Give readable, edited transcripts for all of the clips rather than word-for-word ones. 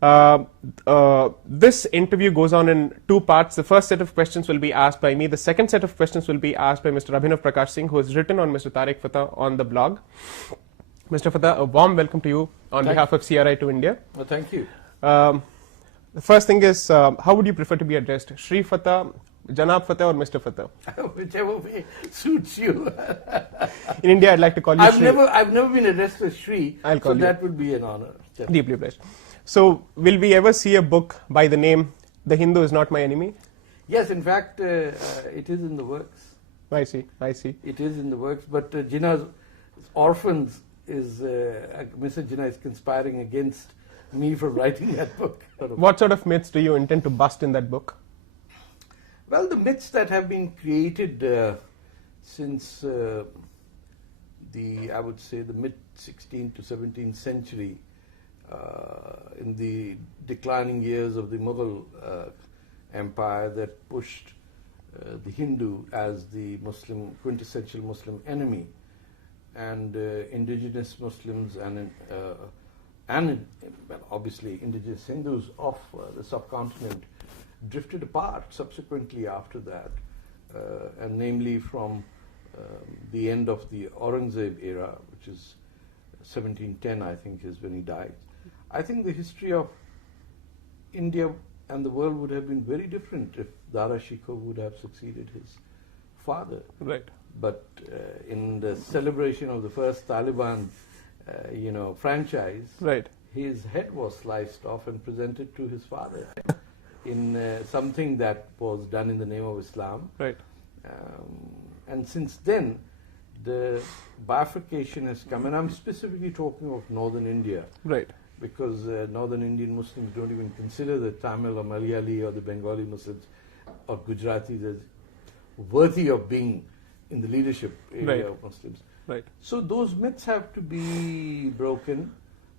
This interview goes on in two parts. The first set of questions will be asked by me. The second set of questions will be asked by Mr. Abhinav Prakash Singh, who has written on Mr. Tarek Fatah on the blog. Mr. Fatah, a warm welcome to you on behalf of CRI to India. Well, thank you. The first thing is, how would you prefer to be addressed? Shri Fatah, Janab Fatah, or Mr. Fatah? Whichever way suits you. In India, I'd like to call you Shri. I've never been addressed as Shri, I'll call so you. that would be an honor. Deeply blessed. So, will we ever see a book by the name "The Hindu is Not My Enemy"? Yes, in fact, it is in the works. I see. It is in the works, but Jinnah's orphans is Mr. Jinnah is conspiring against me from writing that book. What sort of myths do you intend to bust in that book? Well, the myths that have been created since I would say the mid 16th to 17th century, in the declining years of the Mughal empire that pushed the Hindu as the quintessential Muslim enemy, and indigenous Muslims and obviously indigenous Hindus of the subcontinent drifted apart subsequently after that, and namely from the end of the Aurangzeb era, which is 1710, I think, is when he died. I think the history of India and the world would have been very different if Dara Shikoh would have succeeded his father. Right. But in the celebration of the first Taliban, franchise, right, his head was sliced off and presented to his father in something that was done in the name of Islam. Right. And since then, the bifurcation has come, and I'm specifically talking of northern India. Right. Because northern Indian Muslims don't even consider the Tamil or Malayali or the Bengali Muslims or Gujaratis as worthy of being in the leadership area of Muslims. Right. So those myths have to be broken.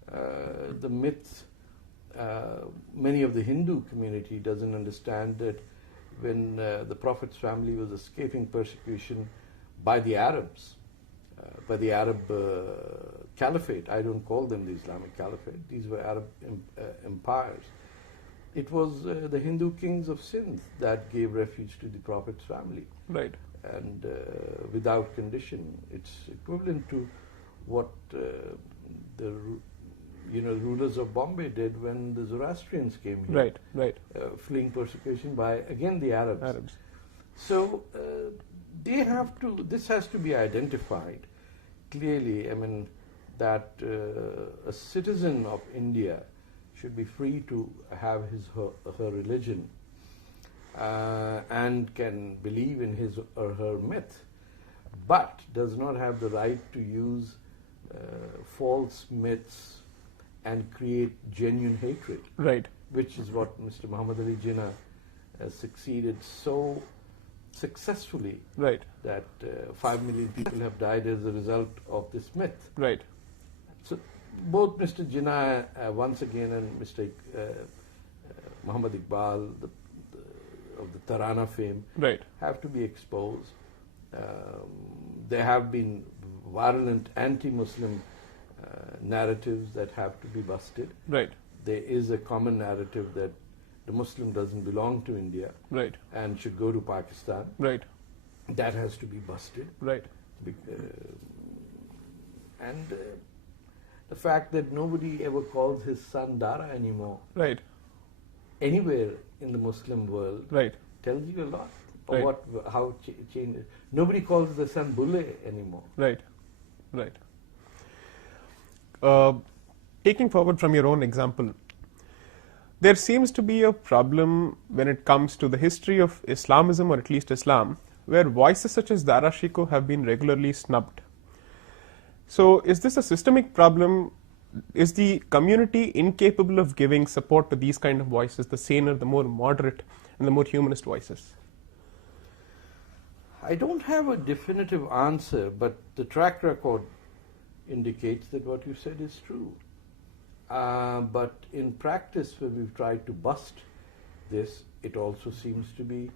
The myths, many of the Hindu community doesn't understand that when the Prophet's family was escaping persecution by the Arabs, by the Arab Caliphate. I don't call them the Islamic Caliphate. These were Arab empires. It was the Hindu kings of Sindh that gave refuge to the Prophet's family. Right. And without condition. It's equivalent to what the rulers of Bombay did when the Zoroastrians came here. Right. Fleeing persecution by, again, the Arabs. So they have to, this has to be identified clearly. I mean, that a citizen of India should be free to have her religion and can believe in his or her myth, but does not have the right to use false myths and create genuine hatred. Right. Which is what Mr. Muhammad Ali Jinnah has succeeded so successfully. Right. That 5 million people have died as a result of this myth. Right. So both Mr. Jinnah once again and Mr. Muhammad Iqbal of the Tarana fame have to be exposed. There have been virulent anti-Muslim narratives that have to be busted. Right. There is a common narrative that the Muslim doesn't belong to India and should go to Pakistan. Right. That has to be busted. Right. And the fact that nobody ever calls his son Dara anymore. Right. Anywhere in the Muslim world. Right. Tells you a lot of how change. Nobody calls the son Bulle anymore. Right. Taking forward from your own example, there seems to be a problem when it comes to the history of Islamism, or at least Islam, where voices such as Dara Shikoh have been regularly snubbed. So is this a systemic problem? Is the community incapable of giving support to these kind of voices, the saner, the more moderate, and the more humanist voices? I don't have a definitive answer, but the track record indicates that what you said is true. But in practice, when we've tried to bust this, it also seems to be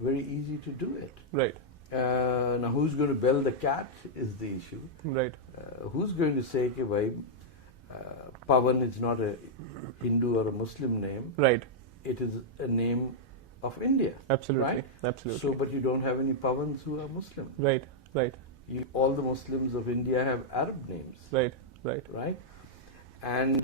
very easy to do it. Right. Now, who's going to bell the cat is the issue. Right. Who's going to say, okay, bhai, Pavan is not a Hindu or a Muslim name. Right. It is a name of India. Absolutely. Right? Absolutely. So, but you don't have any Pavans who are Muslim. Right. Right. All the Muslims of India have Arab names. Right. Right. Right? And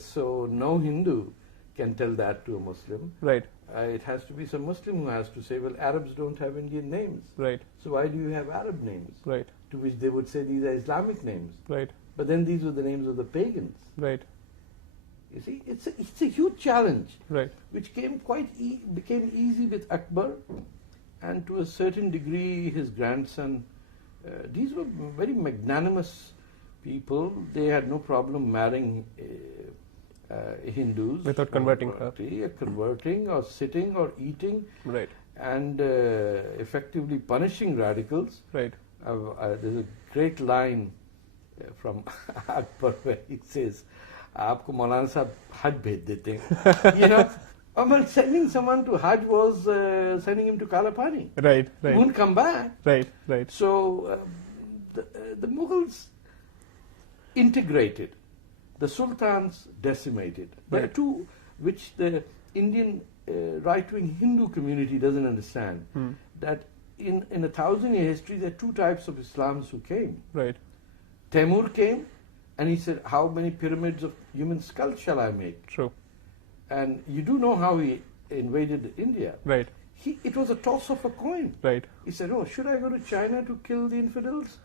so no Hindu can tell that to a Muslim. Right. It has to be some Muslim who has to say, well, Arabs don't have Indian names. Right. So why do you have Arab names? Right. To which they would say these are Islamic names. Right. But then these were the names of the pagans. Right. You see, it's a huge challenge, Right. which became easy with Akbar, and to a certain degree his grandson. These were very magnanimous people. They had no problem marrying Hindus Without converting her. Converting or sitting or eating, Right. and effectively punishing radicals. Right. There's a great line from Akbar where he says, "Aapko Maulana Sahab Hajj bhej dete hain." You know, well, sending someone to Hajj was sending him to Kalapani. Right. He Right. wouldn't come back. Right. Right. So the Mughals integrated, the sultans decimated. There are Right. two which the Indian right-wing Hindu community doesn't understand. That in 1,000-year history, there are two types of Islams who came. Right. Temur came, and he said, "How many pyramids of human skulls shall I make?" True. And you do know how he invaded India. Right. It was a toss of a coin. Right. He said, "Oh, should I go to China to kill the infidels,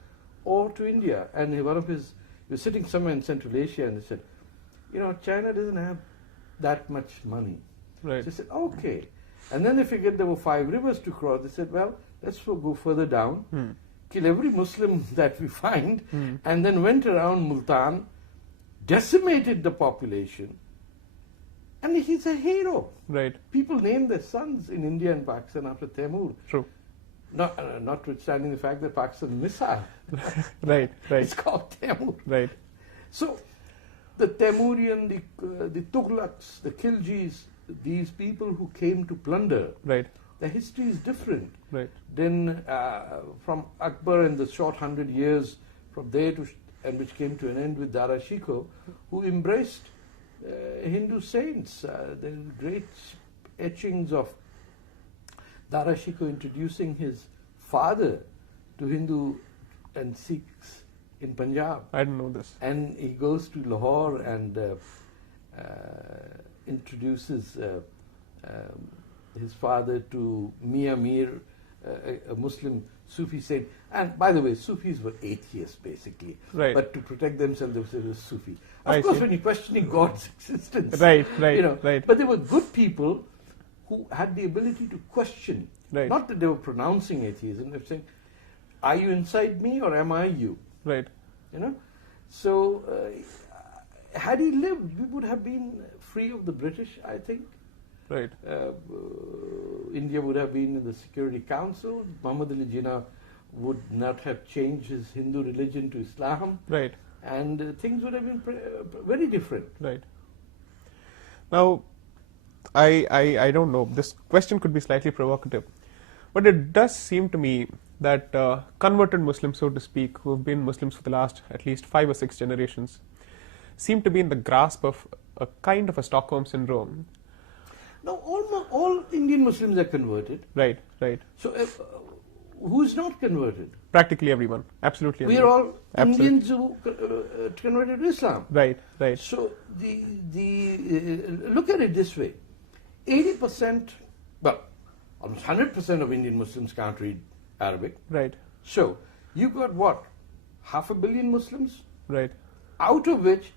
or to India?" And he was sitting somewhere in Central Asia, and he said, "You know, China doesn't have that much money." Right. So he said, "Okay." And then they figured there were 5 rivers to cross. They said, "Well, let's go further down, kill every Muslim that we find," and then went around Multan, decimated the population, and he's a hero. Right. People name their sons in India and Pakistan after Temur. True. Notwithstanding the fact that Pakistan is missile. Right. Right. It's called Temur. Right. So the Temurian, the Tughlaqs, the Khiljis, these people who came to plunder, Right. their history is different. Right. Then from Akbar and the short 100 years from there and which came to an end with Dara Shikoh, who embraced Hindu saints. There are great etchings of Dara Shikoh introducing his father to Hindu and Sikhs in Punjab. I didn't know this. And he goes to Lahore and introduces his father to Mian Mir, a Muslim Sufi saint. And by the way, Sufis were atheists basically. Right. But to protect themselves, they said it was Sufi. I Of course, see. when you're questioning God's existence. Right. Right. You know, Right. But they were good people who had the ability to question. Right. Not that they were pronouncing atheism, they were saying, "Are you inside me or am I you?" Right. You know? So, had he lived, we would have been free of the British, I think. Right. India would have been in the Security Council. Muhammad Ali Jinnah would not have changed his Hindu religion to Islam. Right. And things would have been very different. Right. Now, I don't know. This question could be slightly provocative, but it does seem to me that converted Muslims, so to speak, who have been Muslims for the last at least 5 or 6 generations, seem to be in the grasp of a kind of a Stockholm syndrome. Now, all Indian Muslims are converted. Right. Right. So, who's not converted? Practically everyone. Absolutely. We are everyone. all Absolutely. Indians who converted to Islam. Right. Right. So look at it this way: 80%, well, almost 100% of Indian Muslims can't read Arabic. Right. So you got what? 500 million Muslims, Right. out of which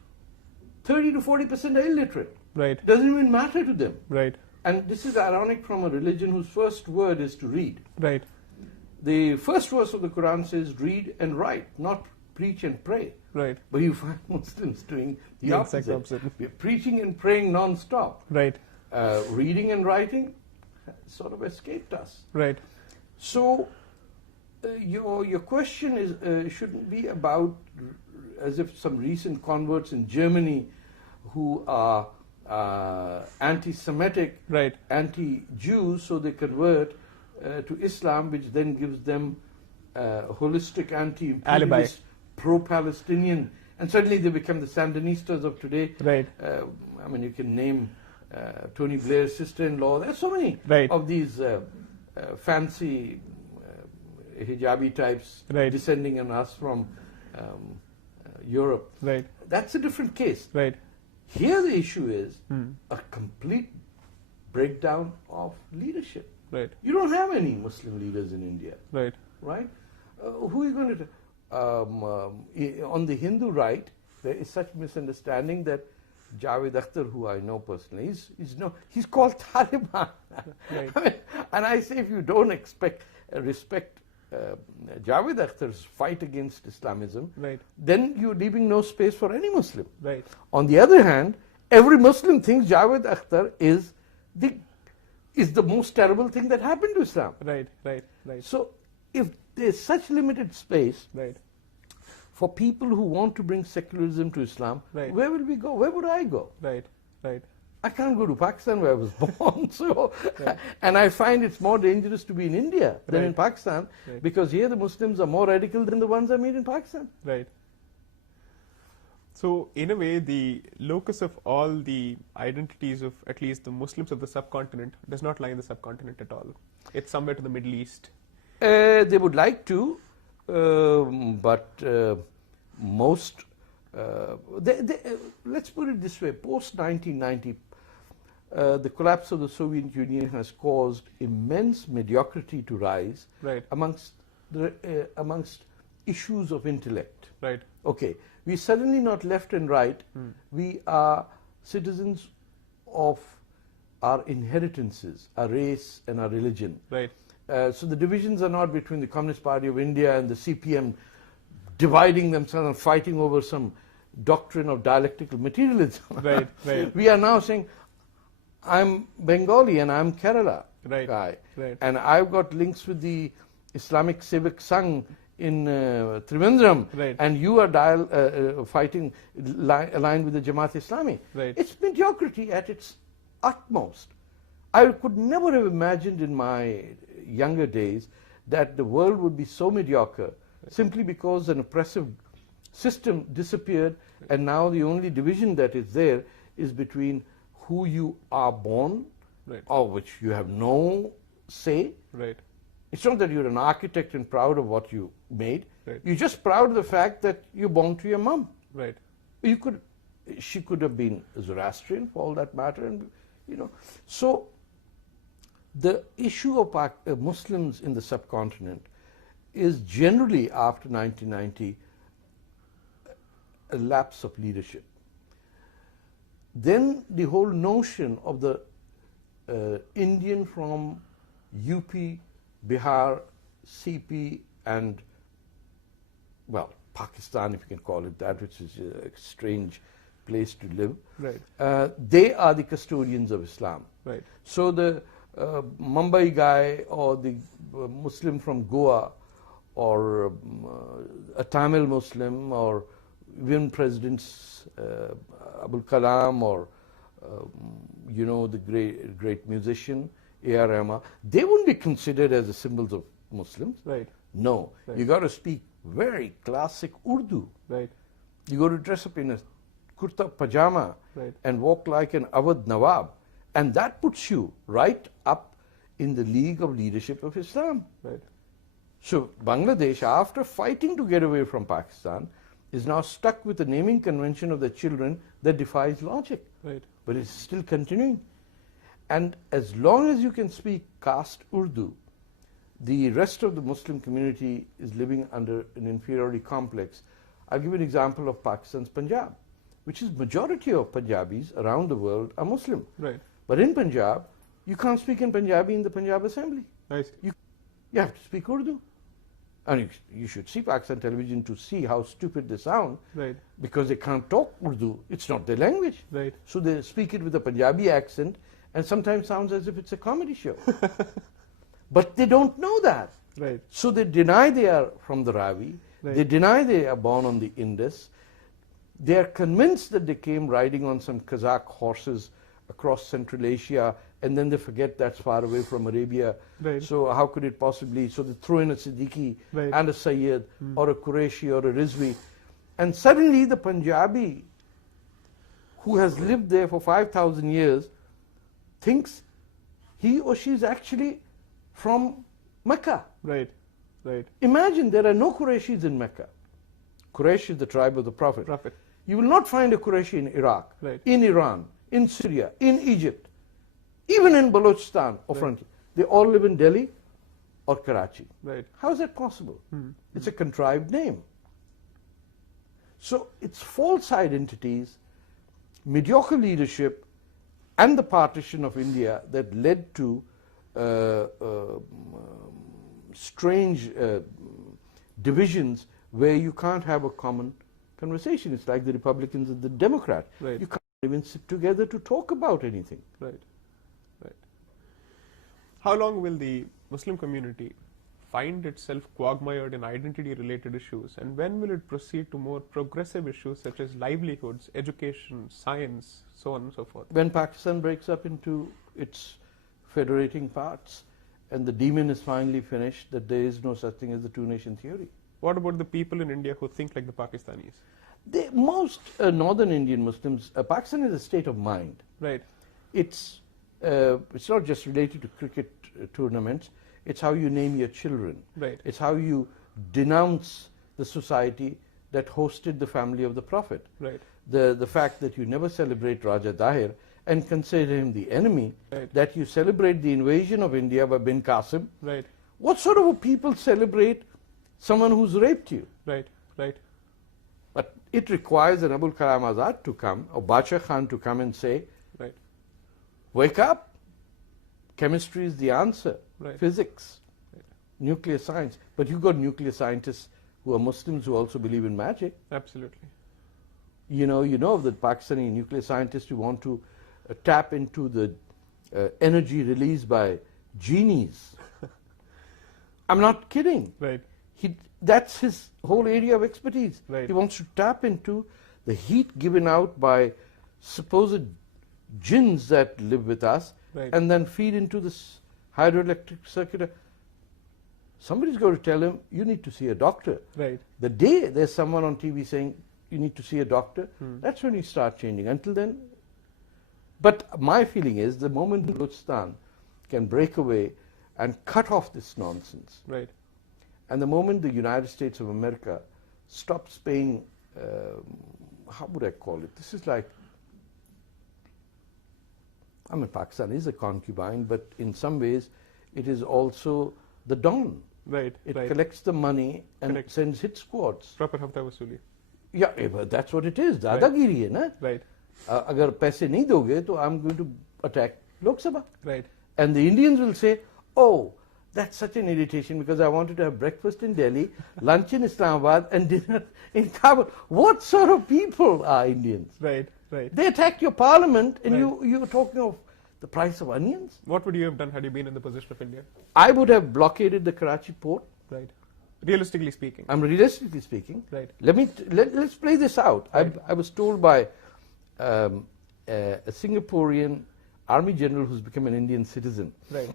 30 to 40% are illiterate. Right. Doesn't even matter to them. Right. And this is ironic from a religion whose first word is to read. Right. The first verse of the Quran says, "Read and write," not preach and pray. Right. But you find Muslims doing the The exact opposite. opposite. We're preaching and praying non-stop. Right. Reading and writing sort of escaped us. Right. So your question is shouldn't be about as if some recent converts in Germany who are anti-Semitic, Right. anti-Jews, so they convert to Islam, which then gives them holistic anti-imperialist, pro-Palestinian And suddenly they become the Sandinistas of today. Right. I mean, you can name Tony Blair's sister-in-law. There are so many Right. of these fancy hijabi types Right. descending on us from Europe. Right. That's a different case. Right. Here the issue is a complete breakdown of leadership. Right. You don't have any Muslim leaders in India, Right. right? Who are you going to... on the Hindu right, there is such misunderstanding that Javed Akhtar, who I know personally, he's called Taliban. Right. I mean, and I say, if you don't respect Javed Akhtar's fight against Islamism, Right. then you're leaving no space for any Muslim. Right. On the other hand, every Muslim thinks Javed Akhtar is the most terrible thing that happened to Islam. Right. Right. Right. So if there's such limited space Right. for people who want to bring secularism to Islam, Right. where will we go? Where would I go? Right. Right. I can't go to Pakistan where I was born. So, Right. and I find it's more dangerous to be in India than in Right. Pakistan, Right. because here the Muslims are more radical than the ones I meet in Pakistan. Right. So, in a way, the locus of all the identities of at least the Muslims of the subcontinent does not lie in the subcontinent at all. It's somewhere to the Middle East. They would like to, but most, let's put it this way, post-1990, the collapse of the Soviet Union has caused immense mediocrity to rise Right. amongst issues of intellect. Right. Okay, we're suddenly not left and right. We are citizens of our inheritances, our race and our religion. Right. So the divisions are not between the Communist Party of India and the CPM dividing themselves and fighting over some doctrine of dialectical materialism. Right. Right. We are now saying, I'm Bengali and I'm Kerala Right. guy. Right. And I've got links with the Islamic Civic Sangh in Trivandrum, Right. and you are fighting aligned with the Jamaat Islami. Right. It's mediocrity at its utmost. I could never have imagined in my younger days that the world would be so mediocre simply because an oppressive system disappeared, and now the only division that is there is between who you are born, Right. of which you have no say. Right. It's not that you're an architect and proud of what you made. Right. You're just proud of the fact that you're born to your mom. Right. She could have been Zoroastrian for all that matter, and So the issue of Muslims in the subcontinent is generally, after 1990, a lapse of leadership. Then the whole notion of the Indian from UP, Bihar, CP, and, well, Pakistan, if you can call it that, which is a strange place to live. Right. They are the custodians of Islam. Right. So the Mumbai guy or the Muslim from Goa or a Tamil Muslim or even Presidents Abul Kalam or the great musician A.R. Rahman, they wouldn't be considered as the symbols of Muslims. Right. No, Right. you got to speak very classic Urdu. Right. You got to dress up in a kurta pajama Right. and walk like an Awadh Nawab, and that puts you right up in the league of leadership of Islam. Right. So Bangladesh, after fighting to get away from Pakistan, is now stuck with the naming convention of the children that defies logic. Right. But it's still continuing. And as long as you can speak caste Urdu, the rest of the Muslim community is living under an inferiority complex. I'll give you an example of Pakistan's Punjab, which is majority of Punjabis around the world are Muslim. Right. But in Punjab, you can't speak in Punjabi in the Punjab Assembly. I see. You have to speak Urdu. And you should see Pakistan television to see how stupid they sound, Right. because they can't talk Urdu. It's not their language. Right. So they speak it with a Punjabi accent, and sometimes sounds as if it's a comedy show. But they don't know that. Right. So they deny they are from the Ravi. Right. They deny they are born on the Indus. They are convinced that they came riding on some Kazakh horses across Central Asia, and then they forget that's far away from Arabia. Right. So how could it possibly? So they throw in a Siddiqui Right. and a Sayyid or a Qureshi or a Rizvi. And suddenly the Punjabi, who has lived there for 5,000 years, thinks he or she is actually from Mecca. Right. Right. Imagine there are no Qurayshis in Mecca. Quraysh is the tribe of the Prophet. Prophet. You will not find a Qurayshi in Iraq, Right. in Iran, in Syria, in Egypt, even in Balochistan or Right. frontier. They all live in Delhi or Karachi. Right. How is that possible? It's a contrived name. So it's false identities, mediocre leadership, and the partition of India that led to strange divisions where you can't have a common conversation. It's like the Republicans and the Democrats. Right. You can't even sit together to talk about anything. Right. Right. How long will the Muslim community find itself quagmired in identity-related issues, and when will it proceed to more progressive issues such as livelihoods, education, science, so on and so forth? When Pakistan breaks up into its federating parts and the demon is finally finished, that there is no such thing as the two-nation theory. What about the people in India who think like the Pakistanis? Most northern Indian Muslims, Pakistan is a state of mind. Right. It's not just related to cricket tournaments. It's how you name your children. Right. It's how you denounce the society that hosted the family of the Prophet. Right. The fact that you never celebrate Raja Dahir and consider him the enemy, Right. that you celebrate the invasion of India by bin Qasim. Right. What sort of a people celebrate someone who's raped you? Right. Right. But it requires an Abul Kalam Azad to come, or Bacha Khan to come and say, Right. wake up, chemistry is the answer, Right. physics, Right. nuclear science. But you've got nuclear scientists who are Muslims who also believe in magic. Absolutely. You know of the Pakistani nuclear scientists who want to tap into the energy released by genies. I'm not kidding. Right. That's his whole area of expertise. Right. He wants to tap into the heat given out by supposed jinns that live with us, Right. and then feed into this hydroelectric circuit. Somebody's got to tell him, you need to see a doctor. Right. The day there's someone on TV saying, you need to see a doctor, that's when you start changing. Until then, but my feeling is the moment Balochistan can break away and cut off this nonsense, Right. and the moment the United States of America stops paying, how would I call it? This is like, I mean, Pakistan is a concubine, but in some ways it is also the Don. Right. It Right. collects the money and Correct. sends hit squads. Proper hafta wasuli. Yeah, but that's what it is. दादागिरी है ना. Right. अगर पैसे नहीं दोगे तो I'm going to attack Lok Sabha. Right. And the Indians will say, oh, that's such an irritation because I wanted to have breakfast in Delhi, lunch in Islamabad, and dinner in Kabul. What sort of people are Indians? Right. Right. They attacked your parliament and Right. you were talking of the price of onions? What would you have done had you been in the position of India? I would have blockaded the Karachi port. Right. Realistically speaking. I'm realistically speaking. Right. Let's play this out. Right. I was told by a Singaporean army general who's become an Indian citizen. Right.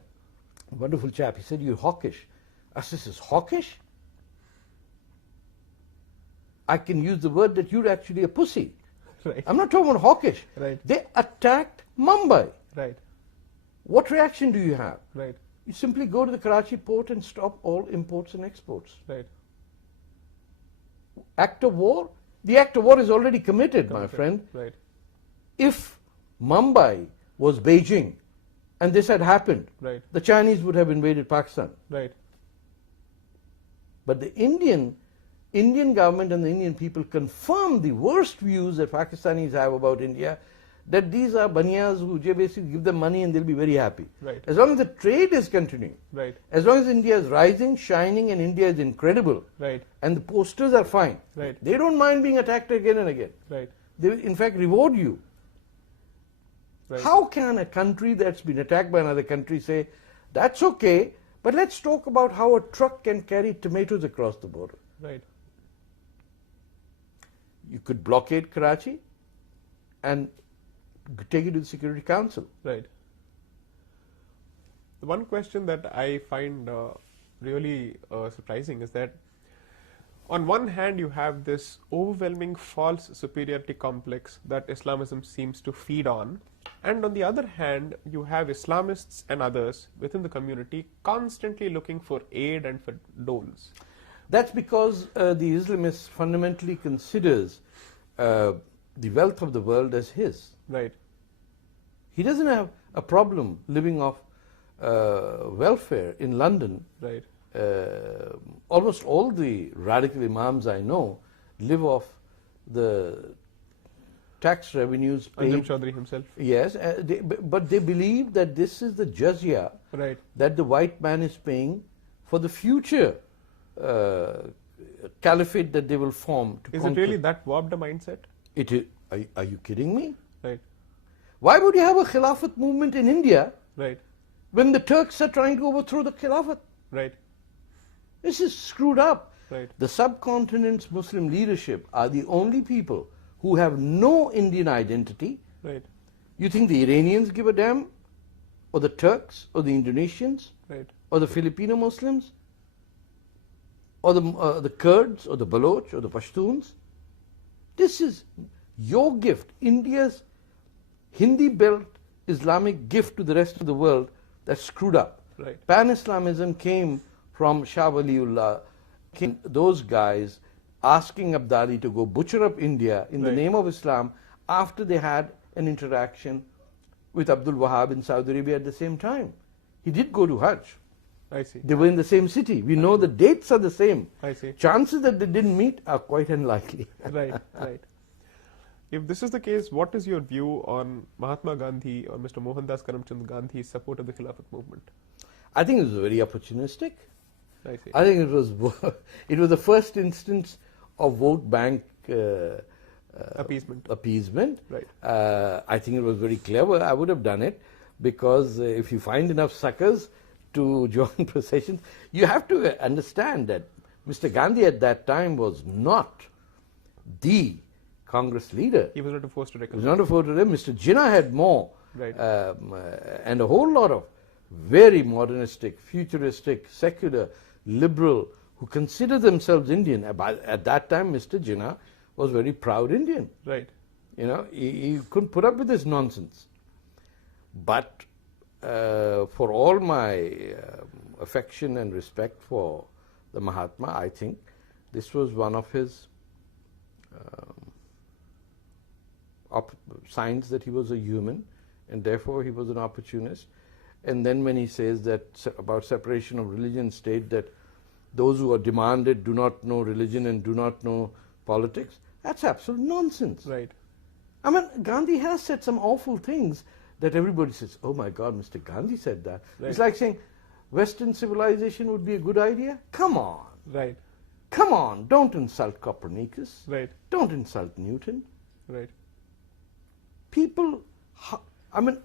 A wonderful chap. He said, you're hawkish. I said, this is hawkish? I can use the word that you're actually a pussy. Right. I'm not talking about hawkish. Right. They attacked Mumbai. Right. What reaction do you have? Right. You simply go to the Karachi port and stop all imports and exports. Right. Act of war? The act of war is already committed, my friend. Right. If Mumbai was Beijing and this had happened, Right. the Chinese would have invaded Pakistan. Right. But the Indian government and the Indian people confirm the worst views that Pakistanis have about India, that these are baniyas who basically give them money and they'll be very happy. Right. As long as the trade is continuing, Right. as long as India is rising, shining, and India is incredible, Right. and the posters are fine, Right. they don't mind being attacked again and again. Right. They will in fact reward you. Right. How can a country that's been attacked by another country say, that's okay, but let's talk about how a truck can carry tomatoes across the border? Right. You could blockade Karachi and take it to the Security Council. Right. The one question that I find really surprising is that on one hand, you have this overwhelming false superiority complex that Islamism seems to feed on, and on the other hand, you have Islamists and others within the community constantly looking for aid and for doles. That's because the Islamist fundamentally considers the wealth of the world as his. Right. He doesn't have a problem living off welfare in London. Right. Almost all the radical imams I know live off the tax revenues paid. Anjum Chaudhry himself. Yes, but they believe that this is the jizya Right. that the white man is paying for the future caliphate that they will form. To Is it really that warped a mindset? It is. Are you kidding me? Right. Why would you have a Khilafat movement in India Right. when the Turks are trying to overthrow the Khilafat? Right. This is screwed up. Right. The subcontinent's Muslim leadership are the only people who have no Indian identity. Right. You think the Iranians give a damn? Or the Turks? Or the Indonesians? Right. Or the Filipino Muslims? Or the Kurds? Or the Baloch? Or the Pashtuns? This is your gift, India's Hindi belt Islamic gift to the rest of the world that's screwed up. Right. Pan-Islamism came from Shah Waliullah, those guys asking Abdali to go butcher up India in the Right. name of Islam after they had an interaction with Abdul Wahab in Saudi Arabia at the same time. He did go to Hajj. I see. They were in the same city. We know the dates are the same. I see. Chances that they didn't meet are quite unlikely. Right. Right. If this is the case, what is your view on Mahatma Gandhi or Mr. Mohandas Karamchand Gandhi's support of the Khilafat movement? I think it was very opportunistic. I see. I think it was the first instance of vote bank Appeasement. Right. I think it was very clever. I would have done it because if you find enough suckers to join processions, you have to understand that Mr. Gandhi at that time was not the Congress leader. He was not forced to He was reconcile. not a voter. Mr. Jinnah had more, Right. and a whole lot of very modernistic, futuristic, secular, liberal, who consider themselves Indian. At that time, Mr. Jinnah was very proud Indian. Right. You know, he couldn't put up with this nonsense. But for all my affection and respect for the Mahatma, I think this was one of his signs that he was a human, and therefore he was an opportunist. And then when he says that about separation of religion and state, that those who are demanded do not know religion and do not know politics, that's absolute nonsense. Right. I mean, Gandhi has said some awful things that everybody says, oh my God, Mr. Gandhi said that. Right. It's like saying Western civilization would be a good idea. Come on. Right. Come on. Don't insult Copernicus. Right. Don't insult Newton. Right. People, I mean,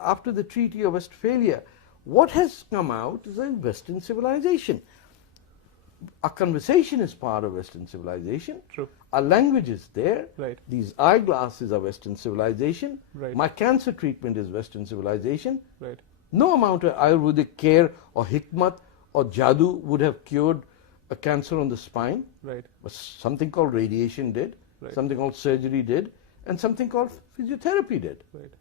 after the Treaty of Westphalia, what has come out is a Western civilization. Our conversation is part of Western civilization. True. Our language is there. Right. These eyeglasses are Western civilization. Right. My cancer treatment is Western civilization. Right. No amount of Ayurvedic care or hikmat or jadoo would have cured a cancer on the spine. Right. But something called radiation did, Right. something called surgery did, and something called physiotherapy did. Right.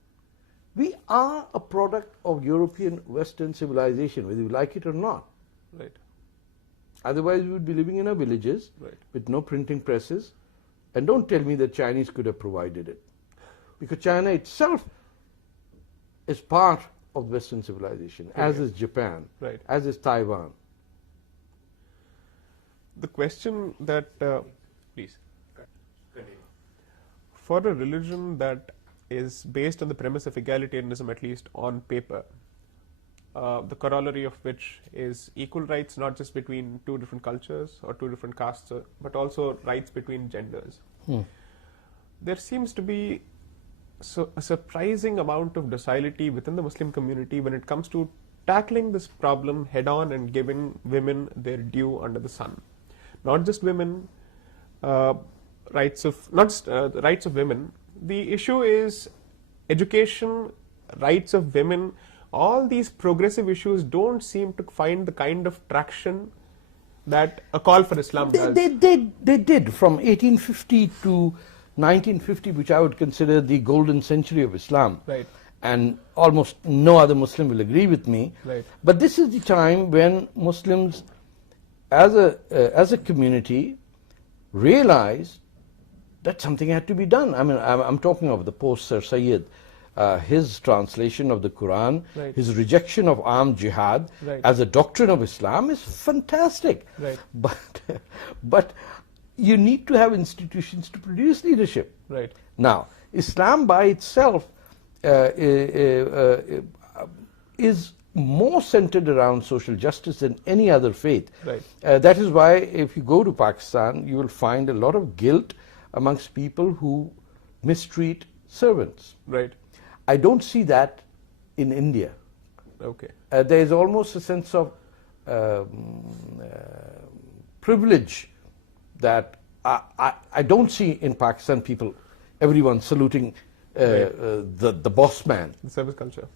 We are a product of European Western civilization, whether you like it or not. Right. Otherwise, we would be living in our villages Right. with no printing presses. And don't tell me that Chinese could have provided it. Because China itself is part of Western civilization, as Okay. is Japan, Right. as is Taiwan. The question that, please, for a religion that is based on the premise of egalitarianism, at least on paper, the corollary of which is equal rights not just between two different cultures or two different castes, but also rights between genders. There seems to be a surprising amount of docility within the Muslim community when it comes to tackling this problem head on and giving women their due under the sun. Not just women, rights of women. The issue is education, rights of women. All these progressive issues don't seem to find the kind of traction that a call for Islam does. They did from 1850 to 1950, which I would consider the golden century of Islam. Right. And almost no other Muslim will agree with me. Right. But this is the time when Muslims, as a community, realized that something had to be done. I mean, I'm talking of the post-Sir Sayyid. His translation of the Quran, right. his rejection of armed jihad right. as a doctrine of Islam is fantastic. Right. But you need to have institutions to produce leadership. Right. Now, Islam by itself is more centered around social justice than any other faith. Right. That is why if you go to Pakistan, you will find a lot of guilt amongst people who mistreat servants. Right. I don't see that in India. Okay. There is almost a sense of privilege that I don't see in Pakistan people, everyone saluting the boss man. The service culture.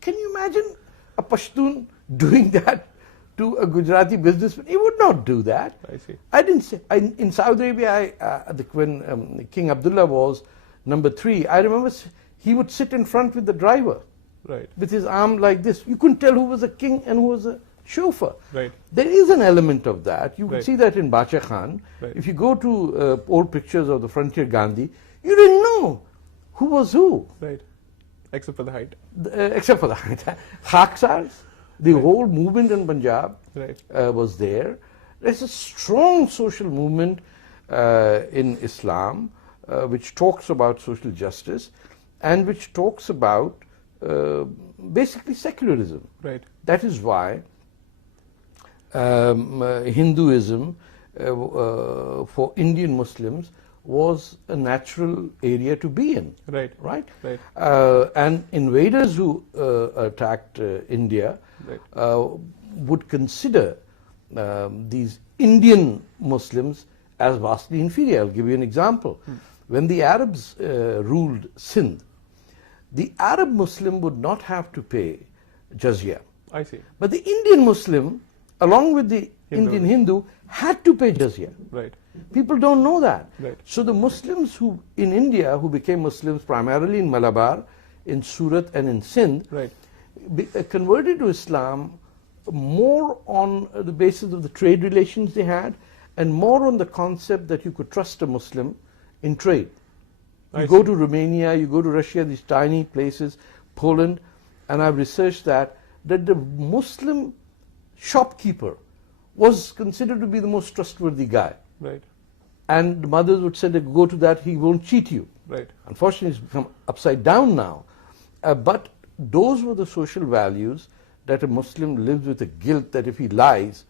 Can you imagine a Pashtun doing that to a Gujarati businessman? He would not do that. I see. I didn't say, in Saudi Arabia, when King Abdullah was number 3, I remember he would sit in front with the driver. Right. With his arm like this. You couldn't tell who was a king and who was a chauffeur. Right. There is an element of that. You can Right. see that in Bacha Khan. Right. If you go to old pictures of the frontier Gandhi, you didn't know who was who. Right. Except for the height. Except for the Khaksars, the whole movement in Punjab Right. was there. There's a strong social movement in Islam which talks about social justice and which talks about basically secularism. Right. That is why Hinduism for Indian Muslims was a natural area to be in. Right. Right? Right. And invaders who attacked India Right. would consider these Indian Muslims as vastly inferior. I'll give you an example. When the Arabs ruled Sindh, the Arab Muslim would not have to pay jizya. I see. But the Indian Muslim, along with the Hindu. Indian Hindu, had to pay jizya. Right. People don't know that. Right. So the Muslims who in India who became Muslims primarily in Malabar, in Surat and in Sindh, Right. Converted to Islam more on the basis of the trade relations they had and more on the concept that you could trust a Muslim in trade. You I go see. to Romania, you go to Russia, these tiny places, Poland, and I've researched that the Muslim shopkeeper was considered to be the most trustworthy guy. Right. And the mothers would say, go to that, he won't cheat you. Right. Unfortunately, it's become upside down now. But those were the social values that a Muslim lives with a guilt that if he lies,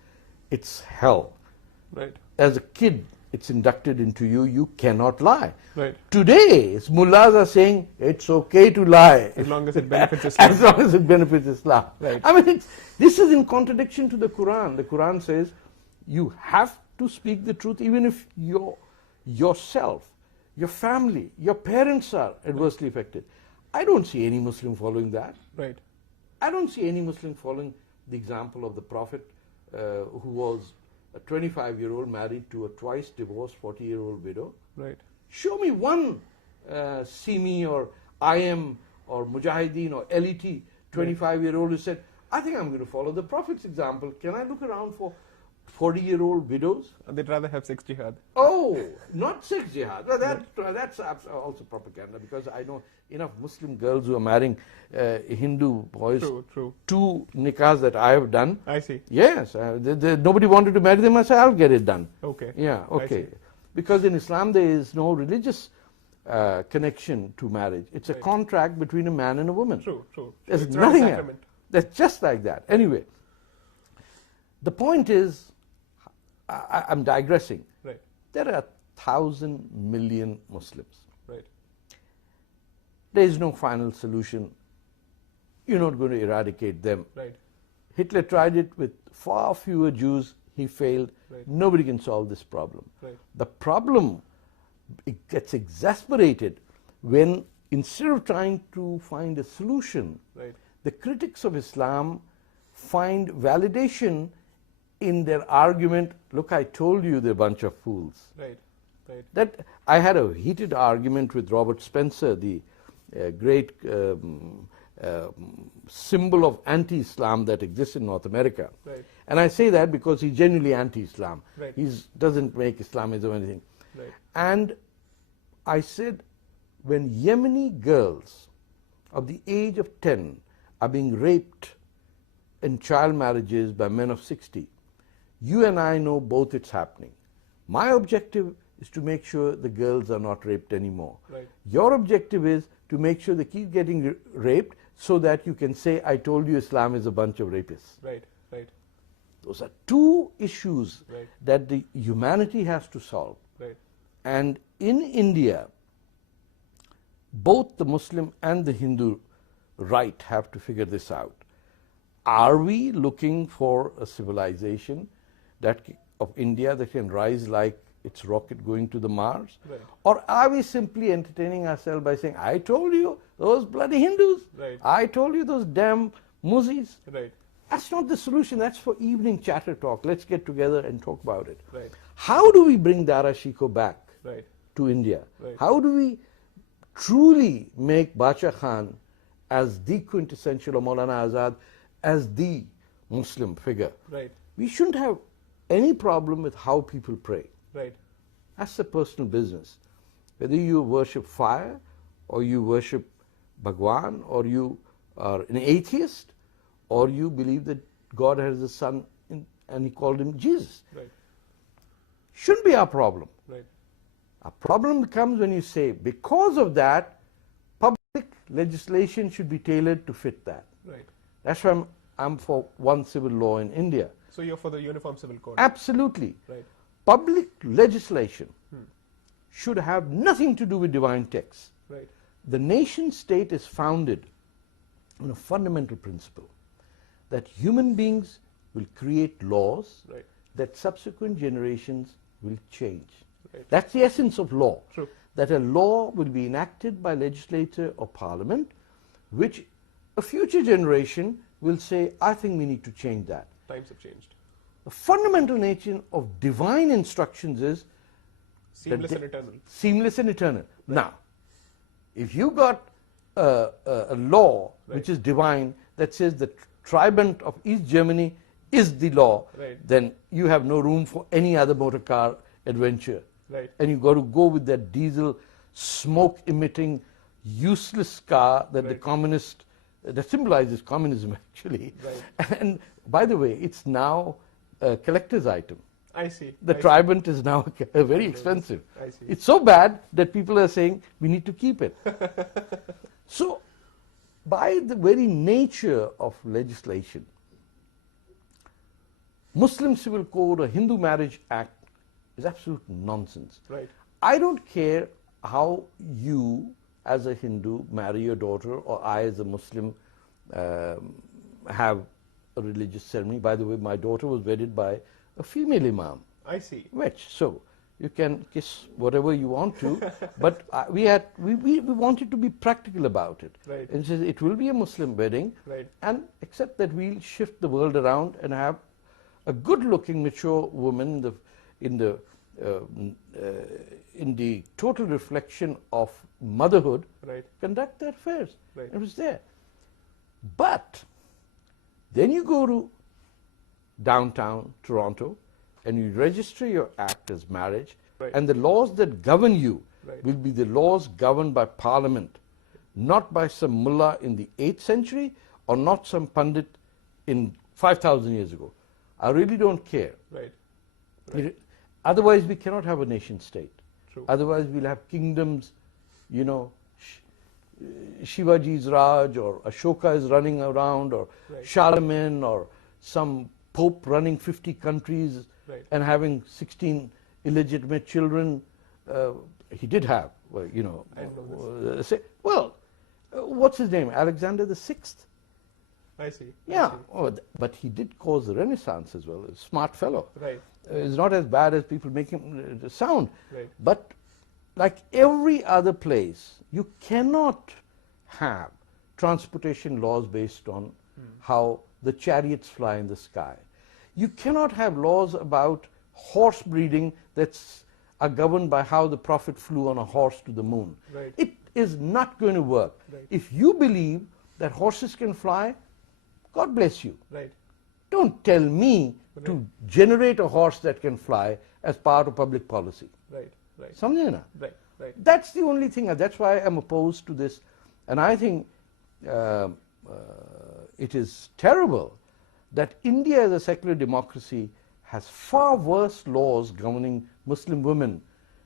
it's hell. Right. As a kid, it's inducted into you, you cannot lie. Right. Today, mullahs are saying it's okay to lie. As long as it benefits Islam. As long as it benefits Islam. Right. I mean, this is in contradiction to the Quran. The Quran says you have to speak the truth even if yourself, your family, your parents are adversely affected. I don't see any Muslim following that. Right. I don't see any Muslim following the example of the Prophet who was a 25-year-old married to a twice divorced 40-year-old widow. Right. Show me one Simi or IM or Mujahideen or LET 25-year-old who said, I think I'm going to follow the Prophet's example. Can I look around for 40-year-old widows? They'd rather have sex jihad. Oh, not sex jihad. Well, that's also propaganda because I know enough Muslim girls who are marrying Hindu boys. True, true. 2 nikahs that I have done. I see. Yes, nobody wanted to marry them. I said, I'll get it done. Okay. Yeah, I okay. see. Because in Islam there is no religious connection to marriage. It's a Right. contract between a man and a woman. True, true. There's It's not a nothing else. sacrament. That's just like that. Anyway, the point is, I'm digressing. Right. There are 1,000 million Muslims. Right. There is no final solution. You're not going to eradicate them. Right. Hitler tried it with far fewer Jews. He failed. Right. Nobody can solve this problem. Right. The problem it gets exasperated when instead of trying to find a solution, Right. the critics of Islam find validation in their argument, look, I told you they're a bunch of fools. Right. Right. That I had a heated argument with Robert Spencer, the great symbol of anti-Islam that exists in North America. Right. And I say that because he's genuinely anti-Islam. Right. He doesn't make Islamism or anything. Right. And I said, when Yemeni girls of the age of 10 are being raped in child marriages by men of 60, you and I know both it's happening. My objective is to make sure the girls are not raped anymore. Right. Your objective is to make sure they keep getting raped so that you can say, I told you Islam is a bunch of rapists. Right. Right. Those are two issues Right. that the humanity has to solve. Right. And in India, both the Muslim and the Hindu right have to figure this out. Are we looking for a civilization of India that can rise like its rocket going to the Mars? Right. Or are we simply entertaining ourselves by saying, I told you, those bloody Hindus. Right. I told you, those damn Muzis. Right. That's not the solution. That's for evening chatter talk. Let's get together and talk about it. Right. How do we bring Dara Shikoh back Right. to India? Right. How do we truly make Bacha Khan as the quintessential, or Maulana Azad as the Muslim figure? Right. We shouldn't have any problem with how people pray. Right. That's a personal business. Whether you worship fire, or you worship Bhagwan, or you are an atheist, or you believe that God has a son and he called him Jesus. Right. Shouldn't be our problem. Right. Our problem becomes when you say, because of that, public legislation should be tailored to fit that. Right. That's why I'm for one civil law in India. So you're for the Uniform Civil Code. Absolutely. Right. Public legislation should have nothing to do with divine texts. Right. The nation state is founded on a fundamental principle that human beings will create laws Right. that subsequent generations will change. Right. That's the essence of law. True. That a law will be enacted by legislature or parliament, which a future generation will say, I think we need to change that. Times have changed. The fundamental nature of divine instructions is Seamless and eternal. Seamless and eternal. Right. Now, if you got a law Right. which is divine that says the tribant of East Germany is the law, Right. then you have no room for any other motor car adventure. Right. And you've got to go with that diesel, smoke-emitting, useless car that the Right. communist, that symbolizes communism actually. Right. And by the way, it's now a collector's item. I see. The I see. Tribant is now very expensive. I see. It's so bad that people are saying we need to keep it. So, by the very nature of legislation, Muslim Civil Code or Hindu Marriage Act is absolute nonsense. Right. I don't care how you, as a Hindu, marry your daughter, or I, as a Muslim, have a religious ceremony. By the way, my daughter was wedded by a female imam. I see. Which, so you can kiss whatever you want to, but we wanted to be practical about it. Right. And says it will be a Muslim wedding, Right. and except that we'll shift the world around and have a good-looking, mature woman in the total reflection of motherhood, Right. conduct their affairs. Right. It was there. But then you go to downtown Toronto and you register your act as marriage, Right. and the laws that govern you Right. will be the laws governed by Parliament, not by some mullah in the 8th century or not some pundit in 5,000 years ago. I really don't care. Right. Otherwise, we cannot have a nation state. True. Otherwise, we'll have kingdoms, you know, Shivaji's Raj, or Ashoka is running around, or Right. Charlemagne, or some pope running 50 countries Right. and having 16 illegitimate children. He did have, well, you know. I know What's his name? Alexander the Sixth. I see. Yeah, I see. but he did cause the Renaissance as well. A smart fellow. Right. It's not as bad as people make him sound. Right. But like every other place, you cannot have transportation laws based on how the chariots fly in the sky. You cannot have laws about horse breeding that's are governed by how the Prophet flew on a horse to the moon. Right. It is not going to work. Right. If you believe that horses can fly, God bless you. Right. Don't tell me to generate a horse that can fly as part of public policy. Right. Right. Samjhe na? Right. Right. That's the only thing. That's why I'm opposed to this. And I think it is terrible that India as a secular democracy has far worse laws governing Muslim women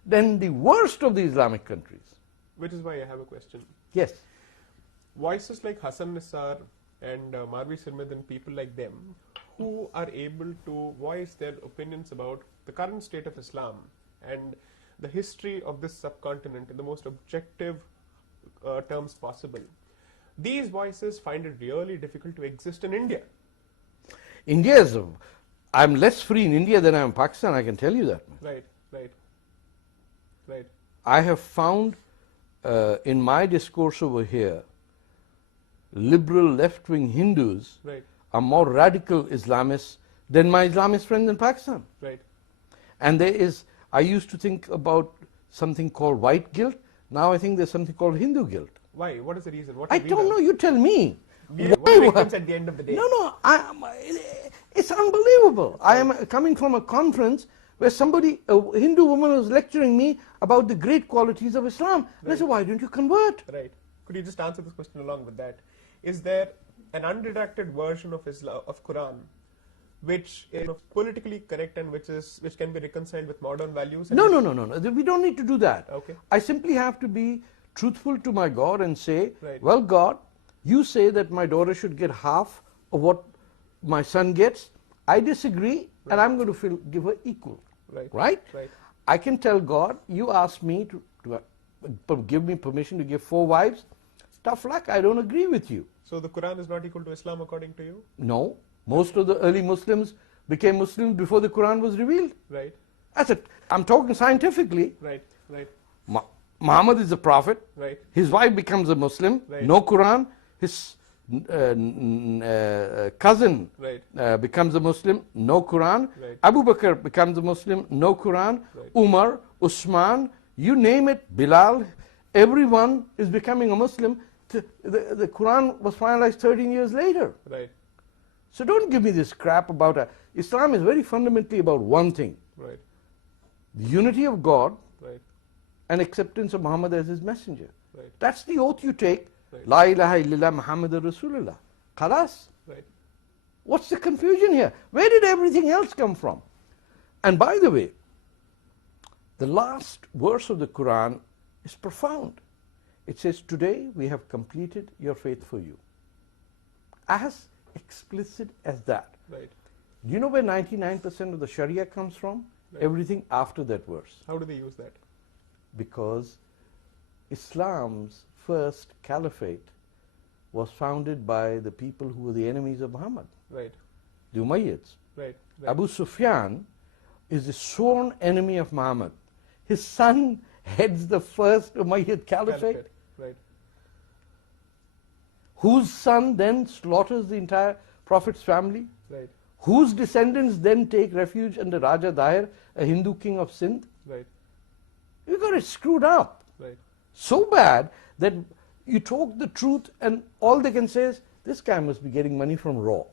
than the worst of the Islamic countries. Which is why I have a question. Yes. Voices like Hassan Nisar and Marvi Sirmid and people like them who are able to voice their opinions about the current state of Islam and the history of this subcontinent in the most objective terms possible. These voices find it really difficult to exist in India. India is, I'm less free in India than I am in Pakistan, I can tell you that. Right, right, right. I have found in my discourse over here, liberal left-wing Hindus Right. are more radical Islamists than my Islamist friends in Pakistan. Right. And there is, I used to think about something called white guilt. Now I think there's something called Hindu guilt. Why? What is the reason? What I have we don't done? know, you tell me. What happens at the end of the day? No, it's unbelievable. I am coming from a conference where somebody, a Hindu woman was lecturing me about the great qualities of Islam. And I said, why don't you convert? Right. Could you just answer this question along with that? Is there an unredacted version of Islam, of Quran, which is politically correct and which can be reconciled with modern values? No. We don't need to do that. Okay. I simply have to be truthful to my God and say, Right. well, God, you say that my daughter should get half of what my son gets. I disagree, and I'm going to give her equal. Right. Right? Right. I can tell God, you asked me to give me permission to give 4 wives. Tough luck, I don't agree with you. So the Quran is not equal to Islam according to you? No. Most of the early Muslims became Muslims before the Quran was revealed. Right. I'm talking scientifically. Right. Right. Muhammad is a prophet. Right. His wife becomes a Muslim. Right. No Quran. His cousin Right. becomes a Muslim. No Quran. Right. Abu Bakr becomes a Muslim. No Quran. Right. Umar, Usman, you name it, Bilal, everyone is becoming a Muslim. The Quran was finalized 13 years later. Right. So don't give me this crap about Islam is very fundamentally about one thing. Right. The unity of God Right. and acceptance of Muhammad as his messenger. Right. That's the oath you take. Right. La ilaha illallah Muhammadur Rasulullah. Khalas. Right. What's the confusion here? Where did everything else come from? And by the way, the last verse of the Quran is profound. It says, today we have completed your faith for you. As explicit as that. Right. Do you know where 99% of the Sharia comes from? Right. Everything after that verse. How do they use that? Because Islam's first caliphate was founded by the people who were the enemies of Muhammad, Right. the Umayyads. Right. Right. Abu Sufyan is the sworn enemy of Muhammad. His son heads the first Umayyad caliphate, Right. whose son then slaughters the entire Prophet's family, Right. whose descendants then take refuge under Raja Dair, a Hindu king of Sindh. Right. You got it screwed up. Right. So bad that you talk the truth and all they can say is, this guy must be getting money from Raw.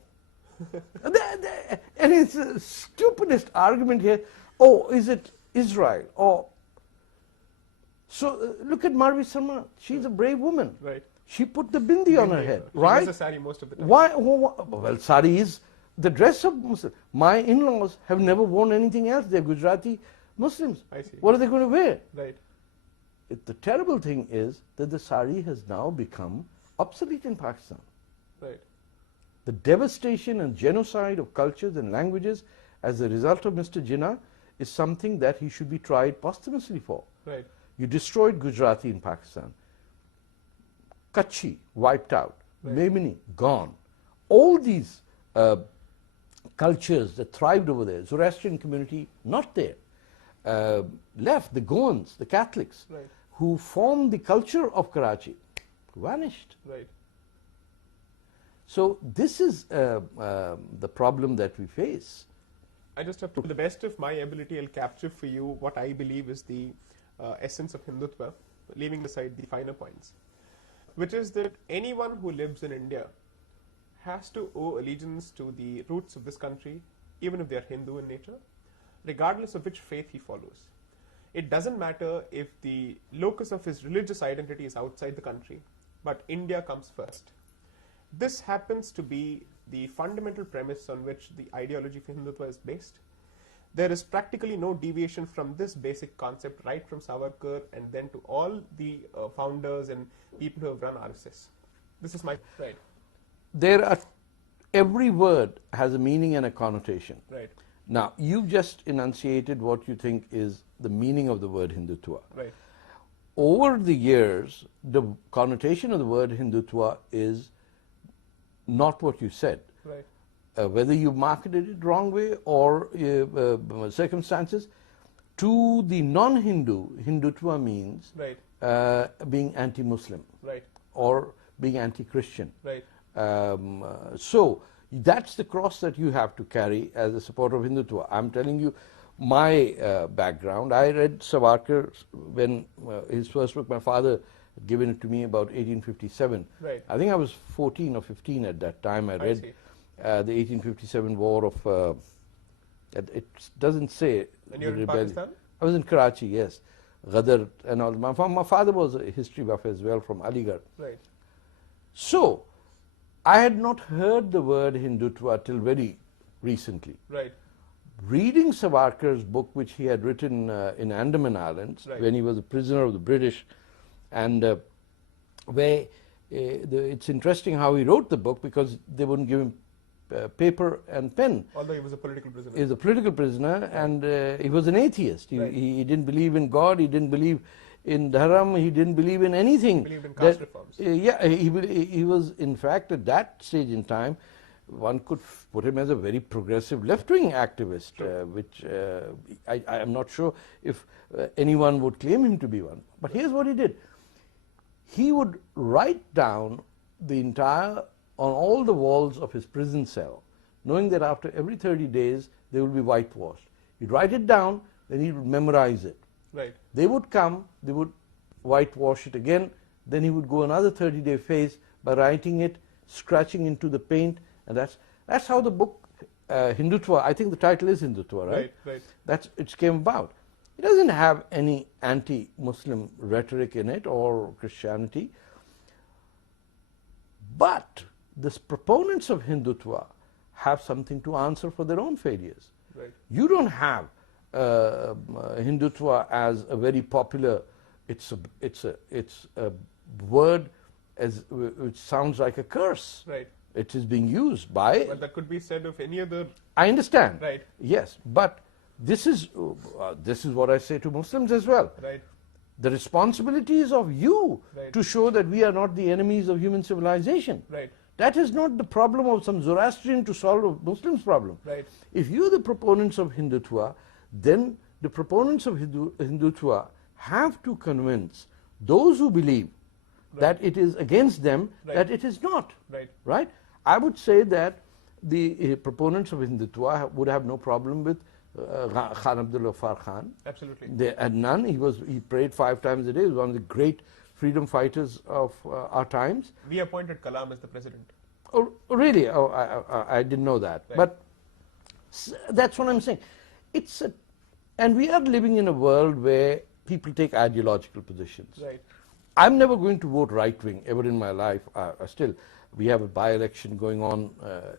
And it's the stupidest argument here. Oh, is it Israel? Or so look at Marvi Sharma. She's a brave woman. Right. She put the bindi on her head, She right? wears a sari most of the time. Why? Well, sari is the dress of Muslims. My in-laws have never worn anything else. They're Gujarati Muslims. I see. What are they going to wear? Right. The terrible thing is that the sari has now become obsolete in Pakistan. Right. The devastation and genocide of cultures and languages as a result of Mr. Jinnah is something that he should be tried posthumously for. Right. You destroyed Gujarati in Pakistan. Kutchi, wiped out. Right. Memini, gone. All these cultures that thrived over there, Zoroastrian community, not there. Left, the Goans, the Catholics, Right. who formed the culture of Karachi, vanished. Right. So this is the problem that we face. I just have to, the best of my ability, I'll capture for you what I believe is the essence of Hindutva, leaving aside the finer points, which is that anyone who lives in India has to owe allegiance to the roots of this country, even if they are Hindu in nature, regardless of which faith he follows. It doesn't matter if the locus of his religious identity is outside the country, but India comes first. This happens to be the fundamental premise on which the ideology for Hindutva is based. There is practically no deviation from this basic concept, right from Savarkar and then to all the founders and people who have run RSS. This is my right. There are, every word has a meaning and a connotation. Right. Now, you've just enunciated what you think is the meaning of the word Hindutva. Right. Over the years, the connotation of the word Hindutva is not what you said. Right. Whether you marketed it wrong way or circumstances, to the non-Hindu, Hindutva means Right. being anti-Muslim. Right. Or being anti-Christian. Right. So that's the cross that you have to carry as a supporter of Hindutva. I'm telling you my background. I read Savarkar when his first book, my father had given it to me about 1857. Right. I think I was 14 or 15 at that time. I read the 1857 war of, it doesn't say. And you're in Pakistan? I was in Karachi, yes. Ghadar and all. My father was a history buff as well from Aligarh. Right. So, I had not heard the word Hindutva till very recently. Right. Reading Savarkar's book, which he had written in Andaman Islands, Right. when he was a prisoner of the British, and where it's interesting how he wrote the book, because they wouldn't give him paper and pen. Although he was a political prisoner. He was a political prisoner, and he was an atheist. Right. He didn't believe in God, he didn't believe in dharam, he didn't believe in anything. He believed in caste reforms. Yeah, he was, in fact, at that stage in time, one could put him as a very progressive left-wing activist, which I am not sure if anyone would claim him to be one. But here's what he did. He would write down the entire, on all the walls of his prison cell, knowing that after every 30 days they will be whitewashed. He'd write it down, then he would memorize it. Right. They would come, they would whitewash it again, then he would go another 30-day phase by writing it, scratching into the paint, and that's how the book Hindutva, I think the title is Hindutva, right? Right. That's it came about. It doesn't have any anti-Muslim rhetoric in it or Christianity, but the proponents of Hindutva have something to answer for their own failures. Right. You don't have Hindutva as a very popular. It's a word which sounds like a curse. Right. It is being used by. But that could be said of any other. I understand. Right. Yes, but this is what I say to Muslims as well. Right. The responsibility is of you Right. to show that we are not the enemies of human civilization. Right. That is not the problem of some Zoroastrian to solve a Muslim's problem. Right. If you're the proponents of Hindutva, then the proponents of Hindutva have to convince those who believe that it is against them, that it is not. Right. Right? I would say that the proponents of Hindutva would have no problem with Khan Abdul Ghaffar Khan. Absolutely. They had none. He prayed 5 times a day. He was one of the great freedom fighters of our times. We appointed Kalam as the president. Oh, really? Oh, I didn't know that. Right. But that's what I'm saying. And we are living in a world where people take ideological positions. Right. I'm never going to vote right-wing ever in my life. Still, we have a by-election going on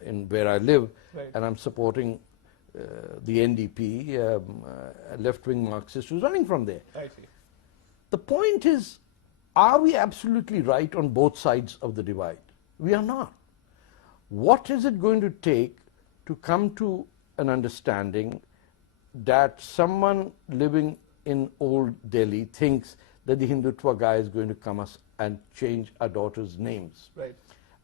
in where I live, Right. and I'm supporting the NDP, a left-wing Marxist who's running from there. I see. The point is, are we absolutely right on both sides of the divide? We are not. What is it going to take to come to an understanding that someone living in old Delhi thinks that the Hindutva guy is going to come us and change our daughters' names? Right.